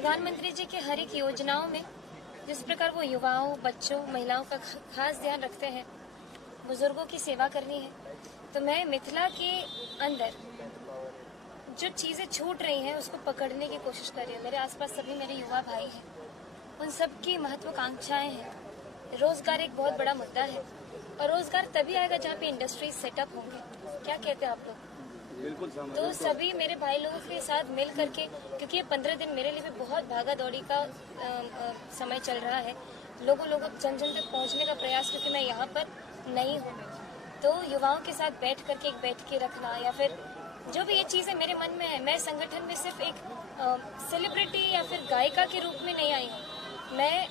प्रधानमंत्री जी के हर एक योजनाओं में जिस प्रकार वो युवाओं, बच्चों, महिलाओं का खास ध्यान रखते हैं, बुजुर्गों की सेवा करनी है, तो मैं मिथिला के अंदर जो चीज़ें छूट रही हैं उसको पकड़ने की कोशिश कर रही हूँ। मेरे आसपास सभी मेरे युवा भाई हैं, उन सब की महत्वाकांक्षाएं हैं। रोजगार एक बहुत बड़ा मुद्दा है और रोजगार तभी आएगा जहाँ पे इंडस्ट्रीज सेटअप होंगे। क्या कहते हैं आप लोग? बिल्कुल तो सभी मेरे भाई लोगों के साथ मिल करके, क्योंकि ये 15 दिन मेरे लिए भी बहुत भागा दौड़ी का समय चल रहा है, लोगों जन जन तक पहुंचने का प्रयास, क्योंकि मैं यहाँ पर नई हूँ, तो युवाओं के साथ बैठ करके एक बैठ के रखना या फिर जो भी ये चीज़ें मेरे मन में है। मैं संगठन में सिर्फ एक सेलिब्रिटी या फिर गायिका के रूप में नहीं आई हूँ, मैं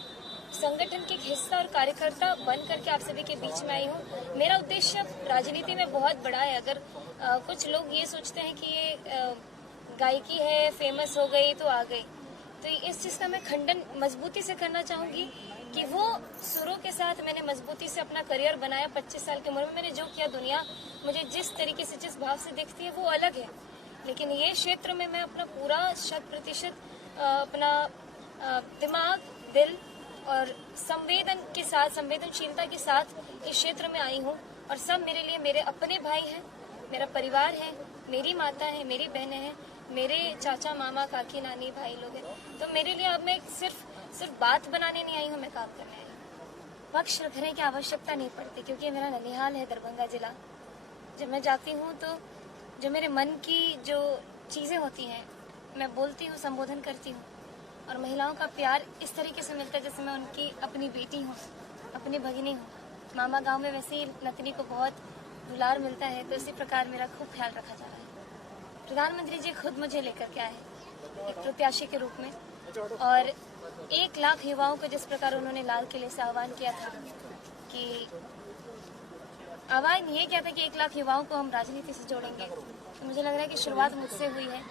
संगठन के एक हिस्सा और कार्यकर्ता बन करके आप सभी के बीच में आई हूँ। मेरा उद्देश्य राजनीति में बहुत बड़ा है। अगर कुछ लोग ये सोचते हैं कि ये गायकी है, फेमस हो गई तो आ गई, तो इस चीज़ का मैं खंडन मजबूती से करना चाहूँगी कि वो सुरों के साथ मैंने मजबूती से अपना करियर बनाया। 25 साल की उम्र में मैंने जो किया, दुनिया मुझे जिस तरीके से, जिस भाव से देखती है वो अलग है, लेकिन ये क्षेत्र में मैं अपना पूरा 100% अपना दिमाग, दिल और संवेदनशीलता के साथ इस क्षेत्र में आई हूँ। और सब मेरे लिए मेरे अपने भाई हैं, मेरा परिवार है, मेरी माता है, मेरी बहनें हैं, मेरे चाचा, मामा, काकी, नानी, भाई लोग हैं। तो मेरे लिए अब मैं सिर्फ बात बनाने नहीं आई हूँ, मैं काम करने आई हूँ। पक्ष रखने की आवश्यकता नहीं पड़ती, क्योंकि मेरा ननिहाल है दरभंगा जिला। जब मैं जाती हूँ तो जो मेरे मन की जो चीज़ें होती हैं मैं बोलती हूँ, संबोधन करती हूँ, और महिलाओं का प्यार इस तरीके से मिलता है जैसे मैं उनकी अपनी बेटी हूँ, अपनी भगिनी हूँ। मामा गांव में वैसे ही नतनी को बहुत दुलार मिलता है, तो इसी प्रकार मेरा खूब ख्याल रखा जा रहा है। प्रधानमंत्री जी खुद मुझे लेकर के आए एक प्रत्याशी के रूप में, और 1 लाख युवाओं को जिस प्रकार उन्होंने लाल किले से आह्वान किया था कि आह्वान ये क्या था कि 1 लाख युवाओं को हम राजनीति से जोड़ेंगे, तो मुझे लग रहा है कि शुरुआत मुझसे हुई है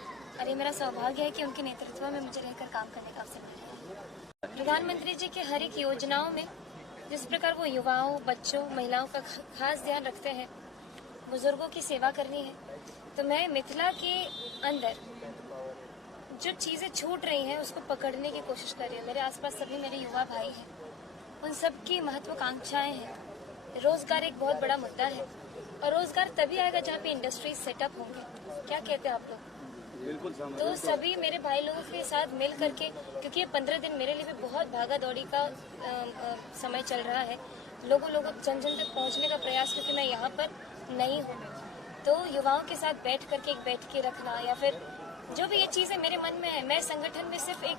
और ये मेरा सौभाग्य है कि उनके नेतृत्व में मुझे रहकर काम करने का अवसर मिला है। प्रधानमंत्री जी के हर एक योजनाओं में जिस प्रकार वो युवाओं, बच्चों, महिलाओं का खास ध्यान रखते हैं, बुजुर्गों की सेवा करनी है, तो मैं मिथिला के अंदर जो चीज़ें छूट रही हैं उसको पकड़ने की कोशिश कर रही हूँ। मेरे आसपास सभी मेरे युवा भाई हैं, उन सब की महत्वाकांक्षाएं हैं। रोजगार एक बहुत बड़ा मुद्दा है और रोजगार तभी आएगा जहाँ पे इंडस्ट्रीज सेटअप होंगे। क्या कहते हैं आप लोग? बिल्कुल तो सभी मेरे भाई लोगों के साथ मिल करके, क्योंकि ये 15 दिन मेरे लिए भी बहुत भागा दौड़ी का समय चल रहा है, लोगों जन जन तक पहुंचने का प्रयास, क्योंकि मैं यहाँ पर नई हूँ, तो युवाओं के साथ बैठ करके एक बैठ के रखना या फिर जो भी ये चीज़ें मेरे मन में है। मैं संगठन में सिर्फ एक